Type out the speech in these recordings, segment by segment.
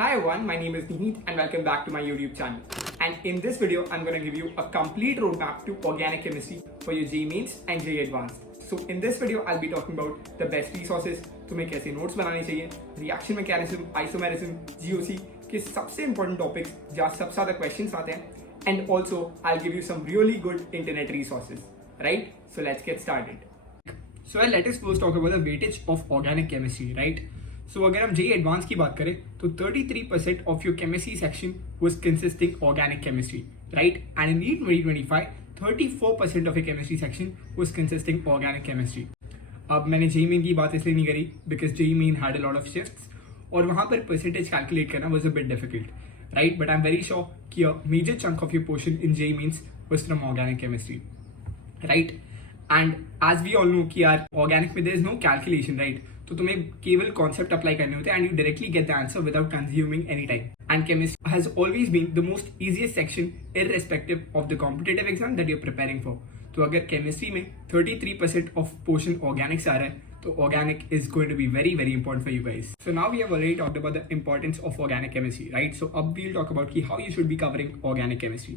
Hi everyone, my name is Nihit and welcome back to my YouTube channel. And in this video, I'm going to give you a complete roadmap to organic chemistry for your JEE Mains and JEE Advanced. So in this video, I'll be talking about the best resources, तुम्हें कैसे notes बनाने चाहिए, reaction mechanism, isomerism, GOC के सबसे important topics जहाँ सबसे ज़्यादा questions आते हैं, and also I'll give you some really good internet resources. Right? So let's get started. So let us first talk about the weightage of organic chemistry, right? So अगर हम JEE Advanced की बात करें तो 33% of your chemistry section was consisting organic chemistry, right? And in NEET 2025, 34% of your chemistry section was consisting organic chemistry. अब मैंने JEE Main की बात इसलिए नहीं करी because JEE Main had a lot of shifts और वहाँ पर percentage calculate करना was a bit difficult, right? But I'm very sure कि a major chunk of your portion in JEE Mains was from organic chemistry, right? And as we all know कि यार organic में there is no calculation, right? तो तुम्हें केवल concept apply करने होते हैं and you directly get the answer without consuming any time. And chemistry has always been the most easiest section irrespective of the competitive exam that you are preparing for. तो अगर chemistry में 33% of portion organic से आ रहा है तो organic is going to be very very important for you guys. So now we have already talked about the importance of organic chemistry, right? So अब we will talk about कि how you should be covering organic chemistry,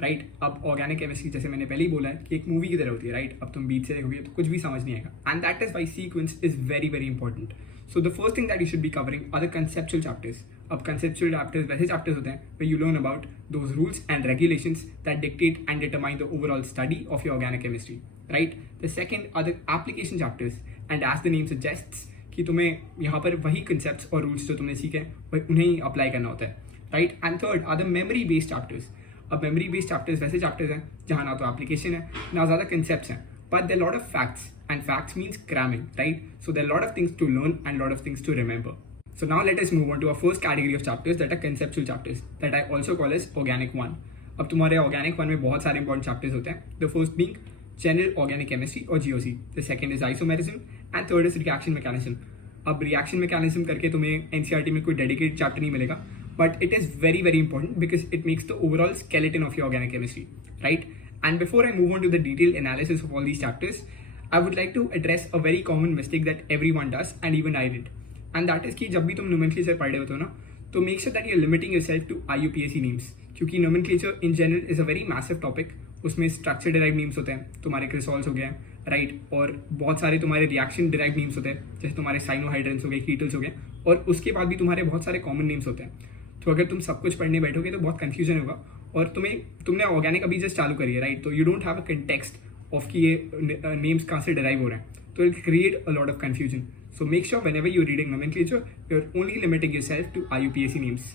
right? अब organic chemistry जैसे मैंने पहले ही बोला है कि एक मूवी की तरह होती है, राइट? अब तुम बीच से देखोगे तो कुछ भी समझ नहीं आएगा and that is why sequence is very very important. So the first thing that you should be covering are the conceptual chapters. अब कंसेप्चुअल चैप्टर्स वैसे चैप्टर्स होते हैं where you learn about those rules and regulations that dictate and determine the overall study of your organic chemistry, right? The second are the application chapters and as the name suggests कि तुम्हें यहाँ पर वही concepts और rules जो तुमने सीखे हैं उन्हें ही अप्लाई करना होता है, right? And third are the memory based chapters. अब memory based chapters वैसे chapters हैं जहाँ ना तो application है ना ज़्यादा concepts हैं, but there are a lot of facts and facts means cramming, right? So there are a lot of things to learn and a lot of things to remember. So now let us move on to our first category of chapters that are conceptual chapters that I also call as organic 1. अब तुम्हारे organic 1 में बहुत सारे important chapters होते हैं. The first being general organic chemistry or GOC. The second is isomerism and third is reaction mechanism. अब reaction mechanism करके तुम्हें NCERT में कोई dedicated chapter नहीं मिलेगा, but it is very very important because it makes the overall skeleton of your organic chemistry, right? And before I move on to the detailed analysis of all these chapters, I would like to address a very common mistake that everyone does and even I did. And that is कि जब भी तुम nomenclature पढ़ रहे होते हो ना तो make sure that you're limiting yourself to IUPAC names, क्योंकि nomenclature in general is a very massive topic. उसमें structure derived names होते हैं, तुम्हारे क्रिसॉल्स हो गए हैं, राइट? और बहुत सारे तुम्हारे रिएक्शन derived names होते हैं जैसे तुम्हारे साइनोहाइड्रेंस हो गए, कीटल्स हो गए, और उसके बाद भी तुम्हारे बहुत सारे कॉमन नेम्स होते हैं. तो अगर तुम सब कुछ पढ़ने बैठोगे तो बहुत कंफ्यूजन होगा और तुमने ऑर्गेनिक अभी जस्ट चालू करी है, राइट? तो you don't have a context of कि ये नेम्स कहाँ से डिराइव हो रहे हैं, तो it create a lot of confusion. So make sure whenever you reading nomenclature you are only limiting yourself to IUPAC names.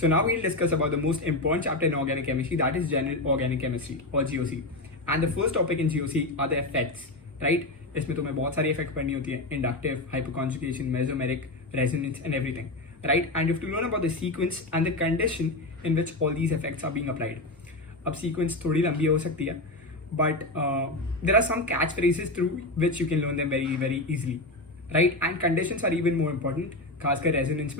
So now we'll discuss about the most important chapter in organic chemistry, that is general organic chemistry or GOC. And the first topic in GOC are the effects, right? इसमें तुम्हें बहुत सारी effect पढ़नी होती है, inductive, hyperconjugation, mesomeric, resonance and everything, right? And you have to learn about the sequence and the condition in which all these effects are being applied. अब sequence थोड़ी लंबी हो सकती है, but there are some catch phrases through which you can learn them very very easily, right? And conditions are even more important. खासकर resonance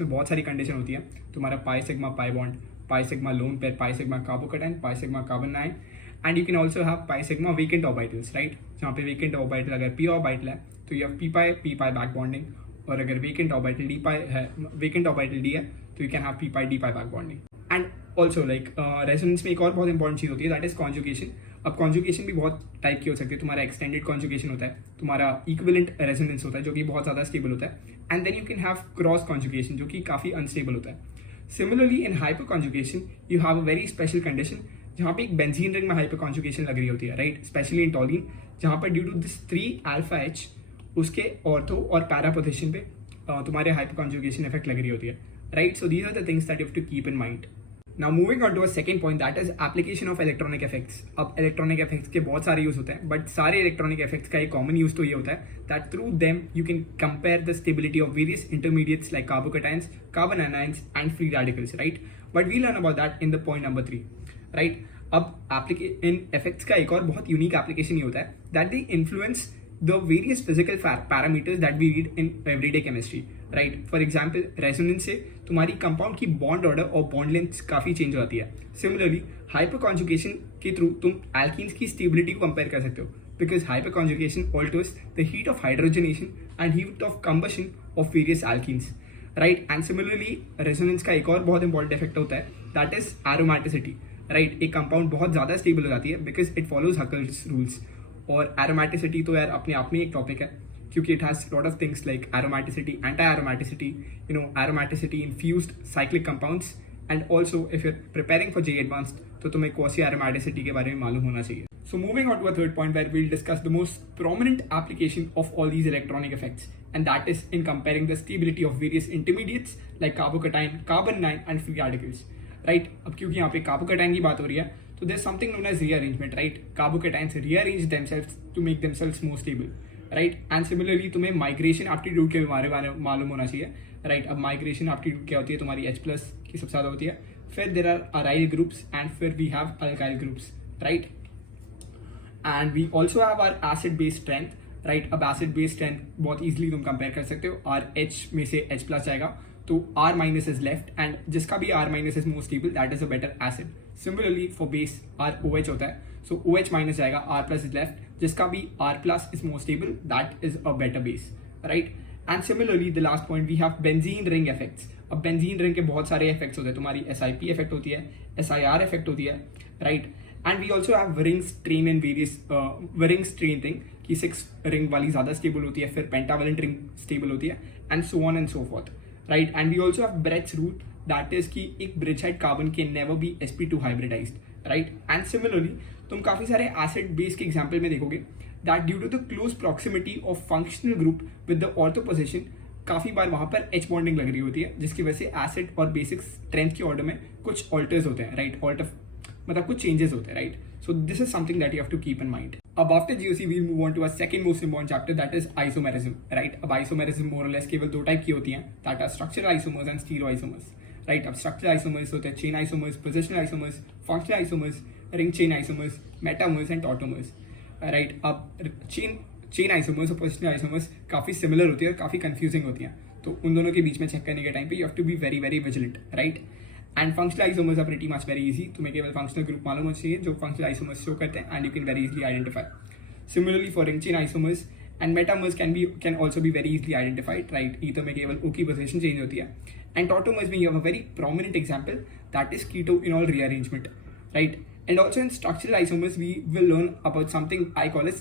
में बहुत सारी कंडीशन होती है. तुम्हारा pi sigma pi bond, pi sigma lone pair, pi sigma carbocation, pi sigma carbon ion, and you can also have pi sigma vacant orbitals, right? जहाँ पे vacant orbital अगर पी ऑर्बिटल है तो you have P pi back bonding, और अगर vacant orbital D पाई है, vacant orbital D है तो you can have P pi D pi back bonding. And also like resonance में एक और बहुत इंपॉर्टेंट चीज़ होती है, दैट इज कॉन्जुगेशन. अब कॉन्जुगेशन भी बहुत टाइप की हो सकती है. तुम्हारा एक्सटेंडेड कॉन्जुगेशन होता है, तुम्हारा इक्विवेलेंट रेजोनेंस होता है जो कि बहुत ज़्यादा स्टेबल होता है, and then you can have cross conjugation जो कि काफ़ी अनस्टेबल होता है. Similarly in hyperconjugation you have a very special condition जहाँ पे एक बेंजीन रिंग में हाइपर कॉन्जुगेशन लग रही होती है, राइट? स्पेशली इन टॉलिन, जहाँ पर due to this 3 alpha H उसके ऑर्थो और पैरा पोजीशन पे तुम्हारे हाइपर कॉन्जुगेशन इफेक्ट लग रही होती है, right? So these are the things that you have to keep in mind. Now moving on to a second point, that is application of electronic effects. अब electronic effects के बहुत सारे use होते हैं, बट सारे electronic effects का एक common use तो ये होता है that through them you can compare the stability of various intermediates like carbocations, carbon anions and free radicals, right? But we learn about that in the point number 3, right? अब in effects का एक और बहुत unique application ये होता है that they influence the various physical parameters that we read in everyday chemistry, right? For example, resonance से तुम्हारी कंपाउंड की बॉन्ड ऑर्डर और बॉन्ड लेंथ काफ़ी चेंज हो जाती है. सिमिलरली हाइपरकॉन्जुगेशन के थ्रू तुम एल्कीन्स की स्टेबिलिटी को कंपेयर कर सकते हो, because hyperconjugation alters the heat of hydrogenation and heat of combustion of various alkenes, right. And similarly resonance का एक और बहुत इंपॉर्टेंट इफेक्ट होता है, दैट इज एरोमेटिसिटी, राइट। एक कंपाउंड बहुत ज़्यादा स्टेबल हो जाती है because it follows Huckel's rules. और एरोमेटिसिटी तो यार अपने आप में एक टॉपिक है, क्योंकि it has lot of things like aromaticity, anti aromaticity, aromaticity in fused cyclic compounds, and also if you're preparing for JEE advanced तो तुम्हें क्वासी एरोमेटिसिटी के बारे में मालूम होना चाहिए। So moving on to a third point where we'll discuss the most prominent application of all these electronic effects, and that is in comparing the stability of various intermediates like carbocation, carbon-9 and free radicals, right? अब क्योंकि यहाँ पे carbocation की बात हो रही है, तो there's something known as rearrangement, right? Carbocations rearrange themselves to make themselves more stable, right? And similarly तुम्हें migration aptitude के बारे में मालूम होना चाहिए, right? अब migration aptitude क्या होती है, तुम्हारी H+ की सबसे ज़्यादा होती है, फिर there are aryl groups and फिर we have alkyl groups, right? And we also have are acid base strength, right. अब एसिड बेस स्ट्रेंथ बहुत ईजिली तुम कंपेयर कर सकते हो, RH में से H+ जाएगा तो R- इज लेफ्ट, एंड जिसका भी R- is more stable that is a better acid. Similarly for base ROH होता है, सो OH- जाएगा, R+ इज लेफ्ट, जिसका भी R+ is more stable that is a better base, right. And similarly the last point we have benzene ring effects. अब benzene ring के बहुत सारे effects होते हैं, तुम्हारी SIP इफेक्ट होती है, SIR इफेक्ट होती है, right. And we also have ring strain in various ring strain thing कि 6 रिंग वाली ज़्यादा स्टेबल होती है, फिर पेंटावेलेंट रिंग स्टेबल होती है, and so on and so forth, right. And we also have Bredt's rule, that is कि एक bridgehead carbon can never be sp2 hybridised, right. And similarly तुम काफ़ी सारे एसिड बेस के एग्जाम्पल में देखोगे that due to the close proximity of functional group with the ortho position, काफ़ी बार वहाँ पर H बॉन्डिंग लग रही होती है, जिसकी वजह से एसिड और बेसिक स्ट्रेंथ के ऑर्डर में कुछ ऑल्टर्स होते हैं, राइट। ऑल्टर मतलब कुछ चेंजेस होते हैं, right. So this is something that you have to keep in mind. अब after GOC we'll move on to a second most important chapter, that is isomerism, right? अब isomerism more or less केवल 2 type की होती हैं, that are structural isomers and stereoisomers, right? अब structural isomers होते हैं chain isomers, positional isomers, functional isomers, ring chain isomers, metamers and tautomers, right? अब chain isomers और positional isomers काफ़ी similar होती है और काफ़ी confusing होती हैं, तो उन दोनों के बीच में चेक करने के टाइम पे you have to be very very vigilant, right? And functional isomers are pretty much very easy, तुम्हें केवल फंक्शनल ग्रुप मालूम होना चाहिए जो फंक्शनल आइसोमर्स शो करते हैं, and you can very easily identify. Similarly for ring chain isomers and metamers can also be very easily identified, right. Ether में केवल O की पोजीशन चेंज होती है, एंड टॉटोमर्स में you have a very prominent example that is keto enol rearrangement, right. And also in structural isomers, we will learn about something I call as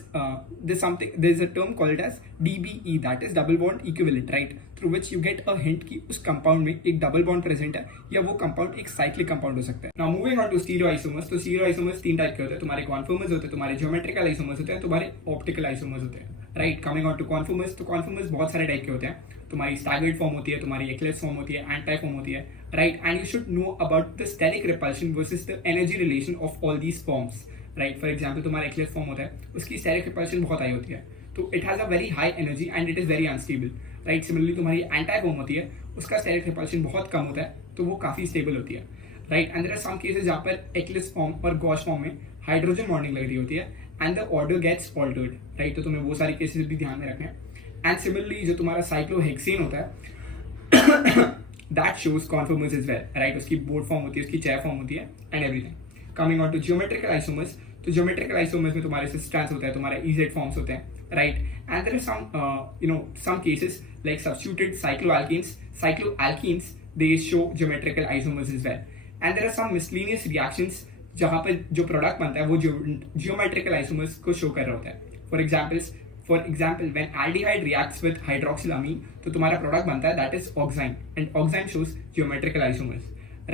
there's a term called as DBE, that is double bond equivalent, right? Through which you get a hint कि उस compound में एक double bond present है या वो compound एक cyclic compound हो सकता है। Now moving on to stereoisomers, तो stereoisomers 3 टाइप के होते हैं, तुम्हारे conformers होते हैं, तुम्हारे geometrical isomers होते हैं, तुम्हारे optical isomers होते हैं, right? Coming on to conformers, तो conformers बहुत सारे टाइप के होते हैं, तुम्हारी staggered form होती है, तुम्हारी eclipse form होती है, anti form होती है, right? And you should know about the steric repulsion versus the energy relation of all these forms, right? For example, तुम्हारा eclipse form होता है, उसकी steric repulsion बहुत हाई होती है, तो it has a very high energy and it is very unstable, right? Similarly तुम्हारी anti form होती है, उसका steric repulsion बहुत कम होता है, तो वो काफ़ी stable होती है, right? And there are some cases जहाँ पर eclipse form और gauche form में हाइड्रोजन बॉन्डिंग लग रही होती है and the order gets altered, right? तो तुम्हें वो सारे केसेस भी ध्यान में रखने हैं। And similarly जो तुम्हारा साइक्लोहेक्सेन होता है that shows conformers as well, right? उसकी बोर्ड फॉर्म होती है, उसकी चेयर फॉर्म होती है, and everything. Coming on to geometrical isomers, तो geometrical isomers में तुम्हारे सिस्टेंस होता है, तुम्हारे EZ forms होते हैं, right? And there are some some cases like substituted cycloalkenes, they show geometrical isomers as well. And there are some miscellaneous reactions जहाँ पर जो प्रोडक्ट बनता है वो geometrical isomers को शो कर रहा होता है। For example, when aldehyde reacts with hydroxylamine, तो तुम्हारा प्रोडक्ट बनता है that is oxime, and oxime shows geometrical isomers,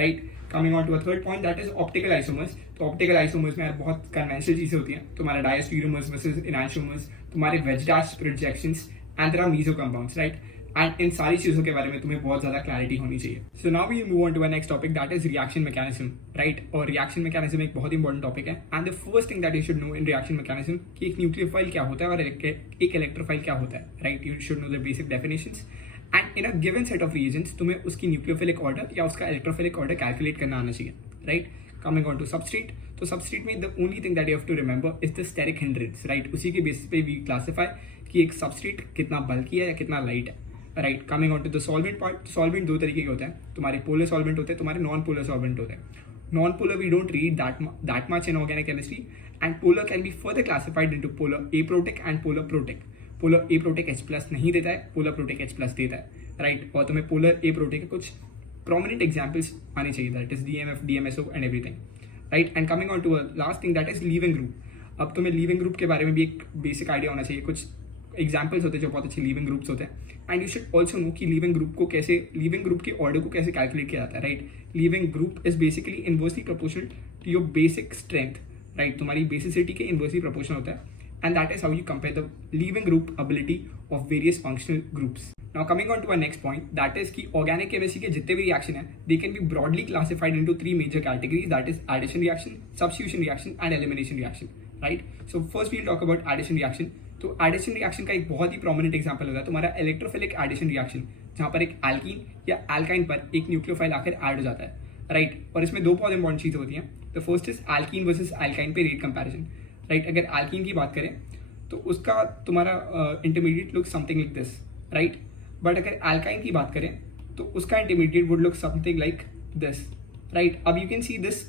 right? Coming on to a third point, that is optical isomers. तो optical isomers में बहुत conventional चीजें होती हैं, तुम्हारा diastereomers versus enantiomers, तुम्हारे wedge-dash projections, and there are meso compounds, right? And इन सारी चीज़ों के बारे में तुम्हें बहुत ज़्यादा क्लैरिटी होनी चाहिए। So now we move on to our next topic, that is reaction mechanism, right? और reaction mechanism एक बहुत इंपॉर्टेंट टॉपिक है, and the first thing that you should know in reaction mechanism कि एक न्यूक्लियोफाइल क्या होता है और एक इलेक्ट्रोफाइल क्या होता है, right? You should know the basic definitions, and in a given set of reagents तुम्हें उसकी न्यूक्लियोफिलिक ऑर्डर या उसका इलेक्ट्रोफिलिक ऑर्डर कैलकुलेट करना आना चाहिए, right? Coming on to substrate, तो substrate में the only thing that you have to remember is the steric hindrance, right? उसी के बेसिस पे we classify कि एक substrate कितना बल्की है या कितना लाइट है, right. Coming on to the solvent part, solvent 2 तरीके के होते हैं, तुम्हारे पोलर सॉल्वेंट होते हैं, तुम्हारे नॉन पोलर सॉल्वेंट होते हैं। Non polar we don't read that much in organic chemistry, and polar can be further classified into polar aprotic and polar protic. Polar aprotic H+ नहीं देता है, पोलर प्रोटिक H+ देता है, right, और तुम्हें polar ए protein के कुछ prominent examples आने चाहिए, that is DMF, DMSO and everything, right. And coming on to a last thing that is leaving group. अब तुम्हें लीविंग ग्रुप के बारे में भी एक बेसिक आइडिया होना चाहिए. कुछ एग्जाम्पल्स होते हैं जो बहुत अच्छे लीविंग ग्रुप्स होते हैं, and you should also know कि लीविंग ग्रुप के ऑर्डर को कैसे कैलकुलेट किया जाता है, right. Leaving group is basically inversely proportional to your basic strength, right. तुम्हारी बेसिसिटी के इनवर्सली प्रोपोर्शनल होता है, and that is how you compare the leaving group ability of various functional groups. Now coming on to our next point, that is कि organic chemistry के जितने भी reaction हैं, they can be broadly classified into three major categories, that is addition reaction, substitution reaction and elimination reaction, right? So first we'll talk about addition reaction. तो addition reaction का एक बहुत ही prominent example होता है तुम्हारा electrophilic addition reaction, जहाँ पर एक alkene या alkyne पर एक nucleophile आकर add हो जाता है, right? और इसमें दो बहुत important चीज़ें होती हैं. The first is alkene versus alkyne पे rate comparison. राइट. अगर एल्कीन की बात करें तो उसका तुम्हारा intermediate look something like this, right. But अगर एल्काइन की बात करें तो उसका intermediate would look something like this, right. अब you can see this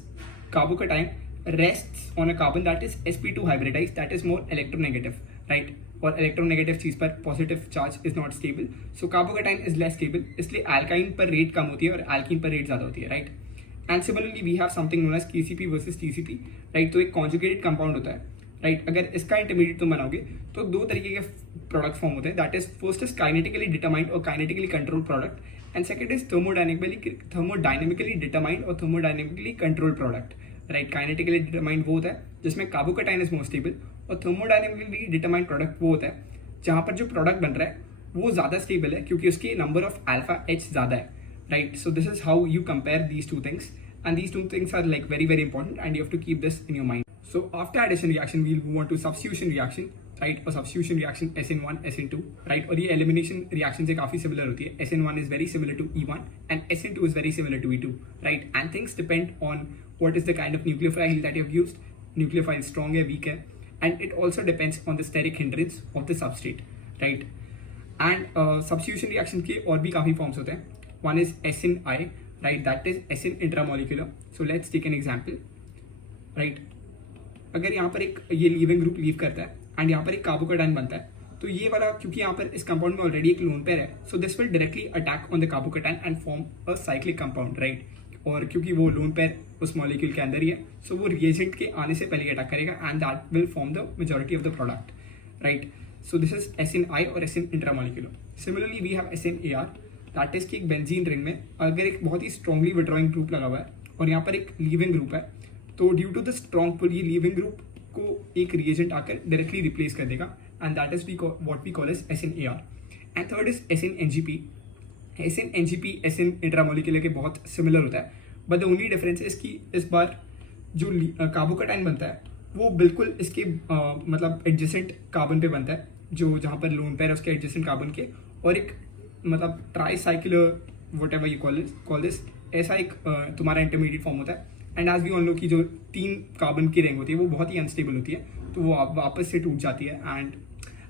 carbocation rests on a carbon that is sp2 hybridized, that is more electronegative, right. और electronegative चीज पर positive charge is not stable, so carbocation is less stable, इसलिए alkyne पर rate कम होती है और alkene पर रेट ज्यादा होती है, right. And similarly we have something known as KCP versus TCP, right. तो एक कॉन्जुगेटेड कंपाउंड होता है, राइट. अगर इसका इंटरमीडिएट तुम बनाओगे तो दो तरीके के प्रोडक्ट फॉर्म होते हैं, that is first is kinetically determined और kinetically control product, and second is thermodynamically determined और thermodynamically control product, right. Kinetically determined वो होता है जिसमें कार्बोकैटायन इज मोर स्टेबल, और थर्मोडायनेमिकली डिटरमाइंड प्रोडक्ट वो होता है जहाँ पर जो प्रोडक्ट बन रहा है वो ज़्यादा स्टेबल है क्योंकि उसकी नंबर ऑफ अल्फा H ज़्यादा है, right. So this is how you compare these two things, and these two things are like very very important, and you have to keep this in your mind. So after addition reaction we'll move on to substitution reaction, right. और substitution reaction SN1 SN2, right. और ये elimination reaction से काफ़ी similar होती है. SN1 is very similar to E1 and SN2 is very similar to E2, right. And things depend on what is the kind of nucleophile that you have used, nucleophile strong है weak है, and it also depends on the steric hindrance of the substrate, right. And substitution reaction के और भी काफ़ी forms होते हैं. One is SNI, right, that is SN intramolecular. So let's take an example, right. अगर यहाँ पर एक ये लीविंग ग्रुप लीव करता है एंड यहाँ पर एक कार्बोकैटायन बनता है, तो ये वाला क्योंकि यहाँ पर इस कंपाउंड में ऑलरेडी एक लोन पेयर है, so this will directly attack on the carbocation and form a cyclic compound, right. और क्योंकि वो लोन पेयर उस मॉलिक्यूल के अंदर ही है, सो वो रिएजेंट के आने से पहले अटैक करेगा and that will form the majority of the product, right. So this is SNI और SN intramolecular. Similarly we have SNAR, that is कि एक बेंजीन रिंग में अगर एक बहुत ही स्ट्रॉन्गली विड्रॉइंग ग्रुप लगा हुआ है और यहाँ पर एक लीविंग ग्रुप है, तो ड्यू टू द स्ट्रॉन्ग पुल ये लीविंग ग्रुप को एक रिएजेंट आकर डायरेक्टली रिप्लेस कर देगा, and that is what we call as SNAR. And third is SNNGP. SNNGP SN intramolecular के बहुत सिमिलर होता है, but the only difference is कि इस बार जो कार्बोकैटायन बनता है वो बिल्कुल इसके मतलब एडजेसेंट कार्बन पे बनता है, जो जहाँ पर लोन पेयर है उसके एडजेसेंट कार्बन के, और एक मतलब tricyclic whatever you call this, ऐसा एक तुम्हारा इंटरमीडिएट फॉर्म होता है. And as we all know कि जो 3 कार्बन की रिंग होती है वो बहुत ही अनस्टेबल होती है, तो वो वापस से टूट जाती है. And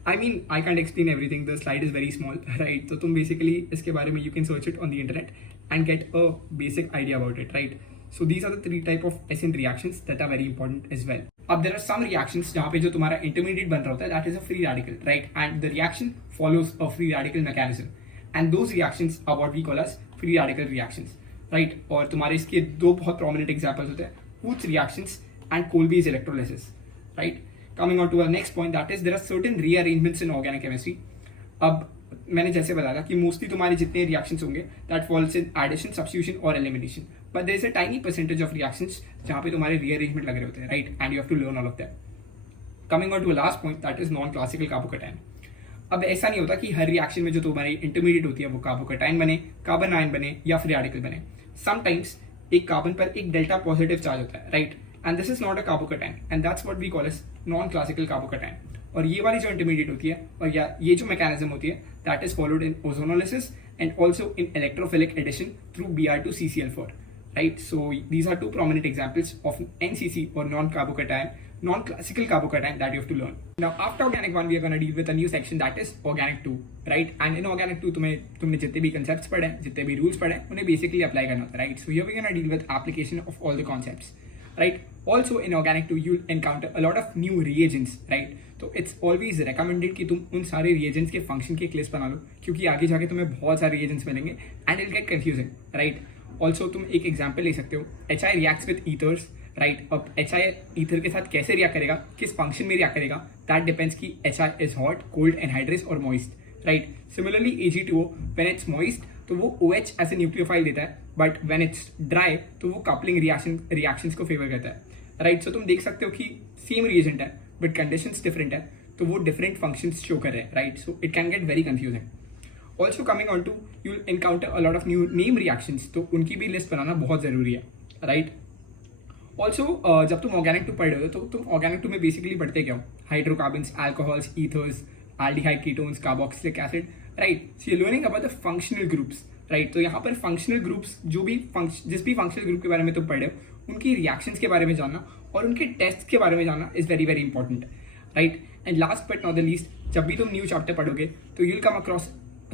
I can't explain everything, the slide is very small, right. तो तुम बेसिकली इसके बारे में you can search it on the internet and get a basic idea about it, right. So these are the 3 type of SN reactions that are very important as well. अब there are some reactions जहाँ पे जो तुम्हारा intermediate बन रहा होता है that is a free radical, right? And the reaction follows a free radical mechanism. And those reactions are what we call as free radical reactions, right? और तुम्हारे इसके 2 बहुत prominent examples होते हैं, Wurtz reactions and Kolbe's electrolysis, right? Coming on to our next point, that is there are certain rearrangements in organic chemistry. अब मैंने जैसे बताया कि मोस्टली तुम्हारे जितने रिएक्शंस होंगे that falls in addition, substitution और elimination, but there is a tiny percentage of reactions जहाँ पे तुम्हारे रीअरेंजमेंट लग रहे होते हैं, right. And you have to learn all of that. Coming on to last point, that is non classical carbocation. अब ऐसा नहीं होता कि हर रिएक्शन में जो तुम्हारी इंटरमीडिएट होती है वो कार्बोकैटायन बने, कार्बन आयन बने या फ्री रेडिकल बने. समटाइम्स एक कार्बन पर एक डेल्टा पॉजिटिव चार्ज होता है, right. And this is not a carbocation and that's what we call as non classical carbocation. और ये वाली जो इंटरमीडिएट होती है और या ये जो मैकेनिज्म होती है that is followed in ozonolysis and also in electrophilic addition through Br2CCl4, right. So these are 2 prominent examples of NCC or non-classical carbocation that you have to learn. Now after organic 1 we are going to deal with a new section that is organic 2, right. And in organic 2 तुमने जितने भी concepts पढ़े हैं, जितने भी rules पढ़े हैं, उन्हें basically apply करना होता है, right. So here we are going to deal with application of all the concepts, right. Also in organic 2 you'll encounter a lot of new reagents, right. तो इट्स ऑलवेज रिकमेंडेड कि तुम उन सारे reagents के function की एक list बना लो, क्योंकि आगे जाके तुम्हें बहुत सारे रिएजेंट्स मिलेंगे and it get confusing, right. Also तुम एक एग्जाम्पल ले सकते हो, H I reacts with ethers, right. अब एच आई ईथर के साथ कैसे रिएक्ट करेगा, किस फंक्शन में रिएक्ट करेगा, दैट डिपेंड्स कि H I is hot, cold, anhydrous और moist, right. Similarly AG2O when it's moist तो वो OH ऐसे न्यूक्लियोफाइल देता है, बट व्हेन इट्स ड्राई तो वो कपलिंग रिएक्शंस को फेवर करता है, राइट। सो तुम देख सकते हो कि सेम रिएजेंट है बट कंडीशंस डिफरेंट है, तो वो डिफरेंट फंक्शंस शो कर रहे हैं, right. So it can get very confusing. Also coming on to you will encounter a lot of new name reactions, तो उनकी भी लिस्ट बनाना बहुत जरूरी है, राइट। ऑल्सो जब तुम ऑर्गेनिक 2 पढ़ रहे हो तो तुम ऑर्गेनिक 2 में बेसिकली पढ़ते क्या हो, hydrocarbons, alcohols, ethers, aldehyde ketones, carboxylic acid, right? So you're learning about the functional groups, right? तो यहाँ पर functional groups जो भी जिस भी functional group के बारे में तुम पढ़े हो उनकी reactions के बारे में जानना और उनके tests के बारे में जानना is very very important, right? And last but not the least, जब भी तुम new chapter पढ़ोगे तो you'll come across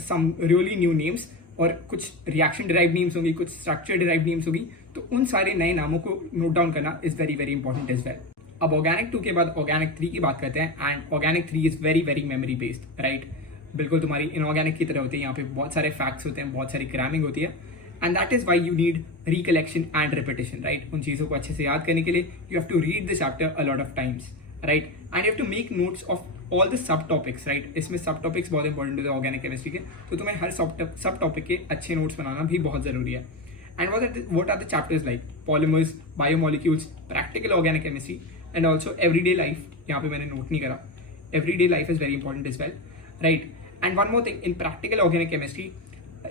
some really new names और कुछ reaction derived names होंगी, कुछ structure derived names होगी, तो उन सारे नए नामों को note down करना is very very important as well. अब ऑर्गेनिक 2 के बाद ऑर्गेनिक 3 की बात करते हैं and organic 3 is very very memory based, right. बिल्कुल तुम्हारी इनऑर्गेनिक की तरह होती है, यहाँ पे बहुत सारे फैक्ट्स होते हैं, बहुत सारी क्रैमिंग होती है and that is why you need recollection and repetition, right. उन चीज़ों को अच्छे से याद करने के लिए you have to read the chapter a lot of times, right, and you have to make notes of all the sub topics, right. इसमें सब टॉपिक्स बहुत इंपॉर्टेंट होते हैं ऑर्गेनिक केमिस्ट्री के, तो तुम्हें हर सब टॉपिक के अच्छे नोट्स बनाना भी बहुत जरूरी है। And what are the chapters like? Polymers, biomolecules, practical organic chemistry, and also everyday life. यहाँ पे मैंने नोट नहीं करा. Everyday life is very important as well, right? And one more thing, in practical organic chemistry,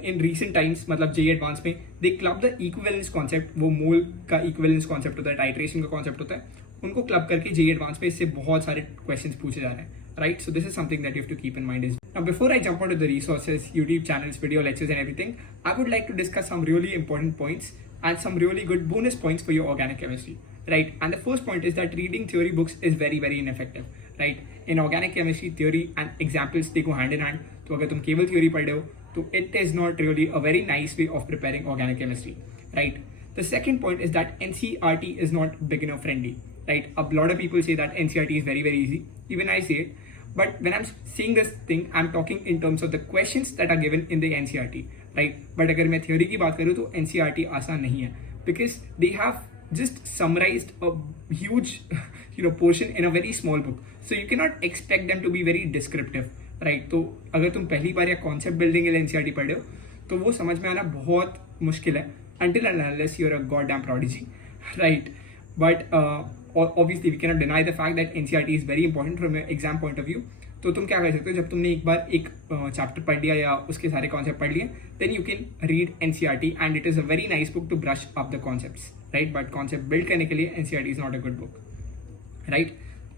in recent times, मतलब JEE Advanced में, they club the equivalence concept. वो मोल का equivalence concept होता है, titration का concept होता है. उनको क्लब करके JEE Advanced पे इससे बहुत सारे questions पूछे जा रहे हैं, right? So this is something that you have to keep in mind. Now, before I jump onto the resources, YouTube channels, video lectures, and everything, I would like to discuss some really important points and some really good bonus points for your organic chemistry, right? And the first point is that reading theory books is very, very ineffective, right? In organic chemistry, theory and examples they go hand in hand. तो अगर तुम केवल theory पढ़ रहे हो, तो it is not really a very nice way of preparing organic chemistry, right? The second point is that NCERT is not beginner friendly, right? A lot of people say that NCERT is very, very easy. Even I say it. But when I'm saying this thing, I'm talking in terms of the questions that are given in the NCERT, right? But अगर मैं theory की बात करूँ तो NCERT आसान नहीं है, because they have just summarized a huge, portion in a very small book. So you cannot expect them to be very descriptive, right? तो अगर तुम पहली बार या concept building के लिए NCERT पढ़ रहे हो, तो वो समझ में आना बहुत मुश्किल है, until and unless you're a goddamn prodigy, right? But obviously we cannot deny the fact that NCERT is very important from an exam point of view. तो तुम क्या कर सकते हो, जब तुमने एक बार एक चैप्टर पढ़ लिया या उसके सारे कॉन्सेप्ट पढ़ लिए, then you can read NCERT and it is a very nice book to brush up the concepts, right. But concept build करने के लिए NCERT is not a good book, right.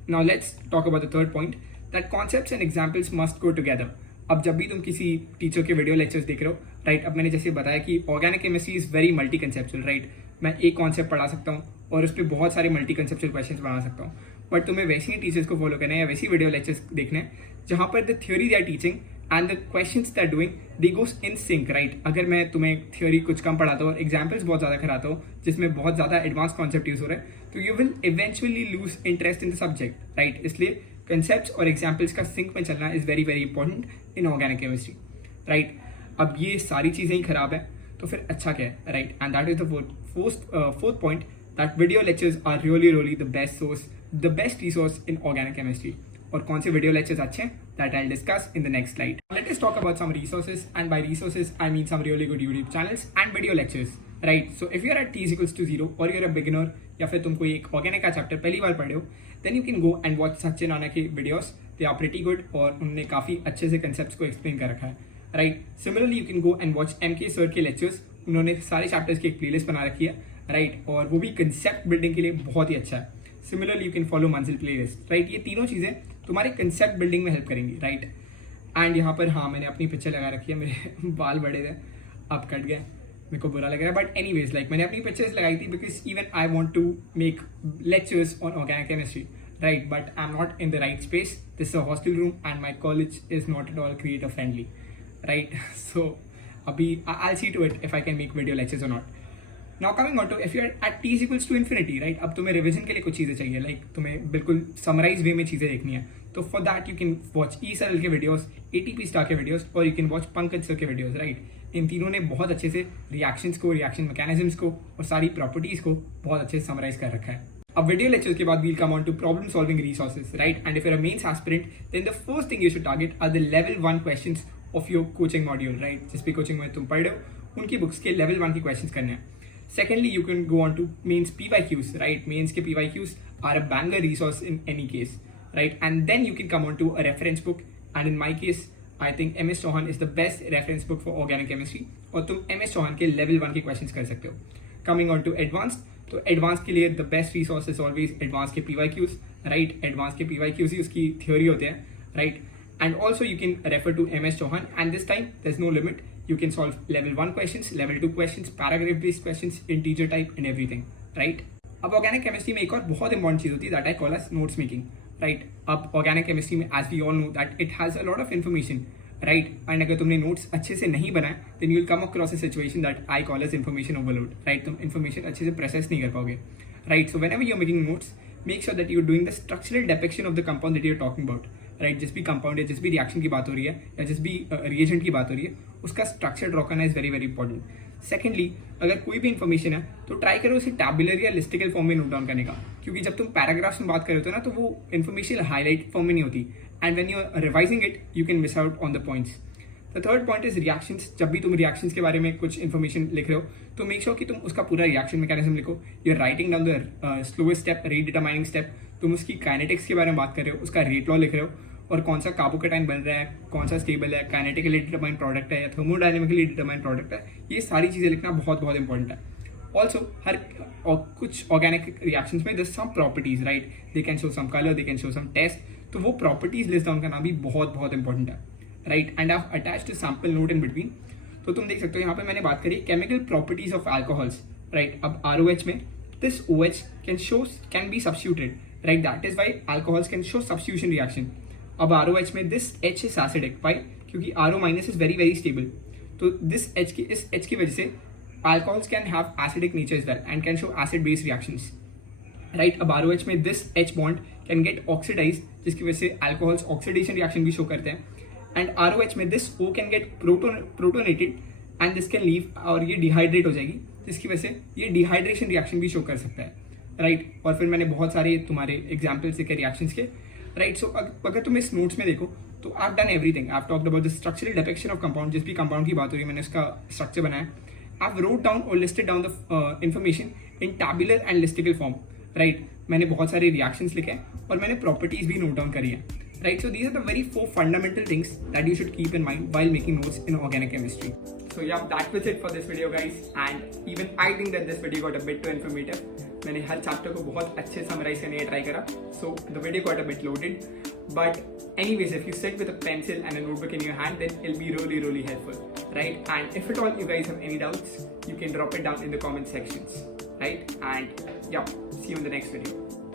Now let's talk about the third point, that concepts and examples must go together. अब जब भी तुम किसी teacher के video lectures देख रहे हो, राइट, अब मैंने जैसे बताया कि organic chemistry is very multi conceptual, right. मैं एक कॉन्सेप्ट पढ़ा सकता हूँ और उस पर बहुत सारे मल्टी कंसेप्चुअल क्वेश्चन बना सकता हूँ, बट तुम्हें वैसे ही टीचर्स को फॉलो करना है या वैसी वीडियो लेक्चर्स देखने हैं जहाँ पर the theory they are teaching and the questions they are doing they goes in sync, right. अगर मैं तुम्हें थ्योरी कुछ कम पढ़ाता हूँ और एग्जाम्पल्स बहुत ज़्यादा कराता हूँ जिसमें बहुत ज़्यादा एडवांस कॉन्सेप्ट यूज हो रहा है, तो you will eventually loose interest in the subject, right. इसलिए कंसेप्ट्स और एग्जाम्पल्स का सिंक में चलना is very very important in organic chemistry, right. अब ये सारी चीज़ें ही खराब है तो फिर अच्छा क्या है, right. And that is the fourth point, that video lectures are really the best source, the best resource in organic chemistry. और कौन से video lectures अच्छे हैं, that I'll discuss in the next slide. Let us talk about some resources, and by resources I mean some really good YouTube channels and video lectures, right? So if you're at t is equals to 0 or you're a beginner या फिर तुम कोई एक organic का chapter पहली बार पढ़े हो, then you can go and watch Sachin Rana के videos. They are pretty good और उन्होंने काफ़ी अच्छे से concepts को explain कर रखा है, right? Similarly you can go and watch MK sir के lectures. उन्होंने सारे chapters की एक playlist बना रखी है, राइट, और वो भी कंसेप्ट बिल्डिंग के लिए बहुत ही अच्छा है. सिमिलरली यू कैन फॉलो मंजिल प्लेलिस्ट, राइट. ये तीनों चीज़ें तुम्हारे कंसेप्ट बिल्डिंग में हेल्प करेंगी, राइट. एंड यहाँ पर हाँ मैंने अपनी पिक्चर लगा रखी है, मेरे बाल बड़े थे अब कट गए, मेरे को बुरा लग रहा है, बट एनीवेज लाइक मैंने अपनी पिक्चर्स लगाई थी because even I want to make lectures on organic chemistry, right, but I am not in the right space. This is a hostel room and my college is not at all creator friendly, right. So अभी I see to it if I can make video lectures और not. Now coming on to if you are at t equals to infinity, right, अब तुम्हें revision के लिए कुछ चीज़ें चाहिए, like तुम्हें बिल्कुल समराइज वे में चीज़ें देखनी है, तो for that you can watch eSaral के वीडियोस, ATP स्टार के वीडियोस, और you can watch Pankaj sir के वीडियोस, राइट। इन तीनों ने बहुत अच्छे से रिएक्शंस को, रिएक्शन मैकेनिज्म्स को और सारी प्रॉपर्टीज को बहुत अच्छे से समराइज कर रखा है। अब वीडियो लेक्चर के बाद we'll come on to problem solving resources, right, and if you are a mains aspirant then the first thing you should target are the level 1 questions of your coaching module, right. जिस भी coaching में तुम पढ़ रहे हो उनकी books के level 1 के क्वेश्चंस करने हैं। Secondly, you can go on to mains PYQs, right? Mains के PYQs are a banger resource in any case, right? And then you can come on to a reference book. And in my case, I think MS Chauhan is the best reference book for organic chemistry. और तुम MS Chauhan के level 1 के questions कर सकते हो. Coming on to advanced, तो advanced के लिए the best resource is always advanced के PYQs, right? Advanced के PYQs ही उसकी theory होते हैं, right? And also you can refer to MS Chauhan, and this time there's no limit. You can solve level 1 questions, level 2 questions, paragraph based questions, integer type and everything, right? अब organic chemistry में एक और बहुत important चीज होती है that I call as notes making, right? अब organic chemistry में as we all know that it has a lot of information, right? And अगर तुमने notes अच्छे से नहीं बनाए then you will come across a situation that I call as information overload, right? तुम information अच्छे से process नहीं कर पाओगे, right? So whenever you're making notes, make sure that you're doing the structural depiction of the compound that you're talking about, right. जिस भी compound या जिस भी रिएक्शन की बात हो रही है या जिस भी रिएजेंट की बात हो रही है उसका स्ट्रक्चर ड्रॉ करना is very very important. Secondly, अगर कोई भी इन्फॉर्मेशन है तो ट्राई करो उसे टैबुलर या लिस्टिकल फॉर्म में नोट डाउन करने का, क्योंकि जब तुम पैराग्राफ्स में बात कर रहे हो ना तो वो इन्फॉर्मेशन हाईलाइट फॉर्म में नहीं होती, and when you are revising it you can miss out on the points. The third point is reactions. जब भी तुम रिएक्शंस के बारे में कुछ इन्फॉर्मेशन लिख रहे हो तो मेक श्योर कि तुम उसका पूरा रिएक्शन मैकेनिज्म लिखो। You are writing down the slowest step, rate determining step, तुम उसकी काइनेटिक्स के बारे में बात कर रहे हो, उसका रेट लॉ लिख रहे हो, और कौन सा कार्बोकेटाइन बन रहा है, कौन सा स्टेबल है, काइनेटिकली डिटरमाइंड प्रोडक्ट है या थर्मोडायनेमिकली डिटरमाइंड प्रोडक्ट है, ये सारी चीज़ें लिखना बहुत बहुत इंपॉर्टेंट है। ऑल्सो कुछ ऑर्गेनिक रिएक्शंस में दस some properties, right, they can show some colour, they can show some test, तो वो प्रॉपर्टीज लिस्ट डाउन करना भी बहुत बहुत इंपॉर्टेंट है, right. And I attach two sample note in between. तो तुम देख सकते हो यहाँ पे मैंने बात करी chemical properties of alcohols, right. अब ROH में this OH can be substituted, right, that is why alcohols can show substitution reaction. अब ROH में this H is acidic, why, क्योंकि RO minus is very very stable, तो this H की इस H की वजह से alcohols can have acidic nature as well and can show acid based reactions, right. अब ROH में this H bond can get oxidise, जिसकी वजह से अल्कोहल्स ऑक्सीडेशन रिएक्शन भी शो करते हैं, एंड ROH में this O can get protonated and this can leave, और ये डिहाइड्रेट हो जाएगी, जिसकी वजह से ये डिहाइड्रेशन रिएक्शन भी शो कर सकता है, राइट। और फिर मैंने बहुत सारे तुम्हारे एग्जाम्पल्स देखे रिएक्शंस के, राइट। सो अगर तुम इस नोट्स में देखो तो I have done everything. I have talked about the structural depiction of compound, जिस भी कंपाउंड की बात हो रही है मैंने उसका स्ट्रक्चर बनाया। आई हैव रोट डाउन और listed down the information in tabular and listicle form, right. मैंने बहुत सारे रिएक्शंस लिखे हैं और मैंने प्रॉपर्टीज भी नोट डाउन करी है, right. So these are the very 4 fundamental things that you should keep in mind while making notes in organic chemistry. So yeah, that was it for this video guys, and even I think that this video got a bit too informative. मैंने हर chapter को बहुत अच्छे summarise करने का try करा, so the video got a bit loaded, but anyways if you sit with a pencil and a notebook in your hand then it'll be really really helpful, right? And if at all you guys have any doubts you can drop it down in the comment sections, right? And yeah, see you in the next video.